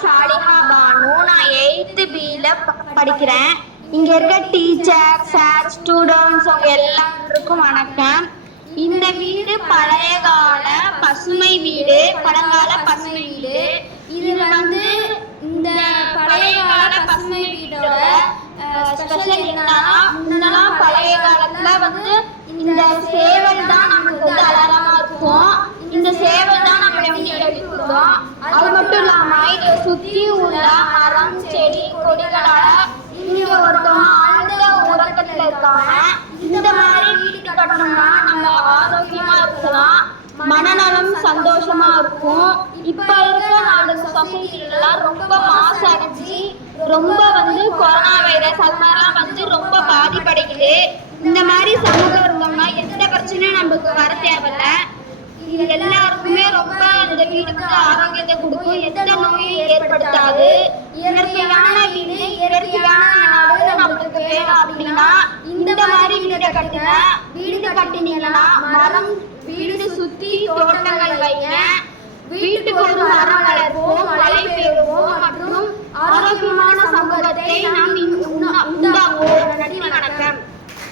சாலிஹா பானு. நான் 8th B-ல படிக்கிறேன். இங்க இருக்க டீச்சர், சார், ஸ்டூடெண்ட்ஸ் உங்க எல்லாருக்கும் வணக்கம். இந்த வீடு பழைய கால பசுமை வீடு, பழங்கால பசுமை வீடு. இது இந்த பழைய கால பசுமை வீடோட ஸ்பெஷல் என்னன்னா, முன்னெல்லாம் பழைய காலத்துல இந்த சேவல் தான் நமக்கு அலாரமா இருக்கும். இந்த சேவல் தான் நம்ம எழுப்புறோம். அது மட்டும் இல்லாம இதை சுத்தி உள்ள மரம், செடி, கொடிகளால இங்க ஒருத்தவங்க ஆழ்ந்த உறக்கத்துல இருக்காங்க. இந்த மாதிரி வீடு கட்டணும்னா நம்ம ஆரோக்கியமா இருக்கலாம், மனநலம் சந்தோஷமா இருக்கும். இப்ப இருக்க சொசைட்டிலாம் ரொம்ப மாசு அடைஞ்சு ரொம்ப கொரோனா வைரஸ் அது மாதிரிலாம் ரொம்ப பாதிப்படைக்குது. இந்த மாதிரி சமூகம் இருந்தோம்னா எந்த பிரச்சனையும் நமக்கு வர தேவையில்லை. இது எல்லாருக்குமே ரொம்ப இந்த வீடுக்கு ஆரோக்கியத்தை கொடுக்கும், எந்த நோயும் ஏற்படுத்தாது. இயற்கையான வீடு, இயற்கையான நாடு நமக்கு தேவை. அப்படின்னா இந்த மாதிரி வீடு கட்டினீங்கன்னா மரம் வீடு சுத்தி தோட்டங்கள் வைங்க. வீட்டுக்கு ஒரு மரம் வளர்ப்போம், மழை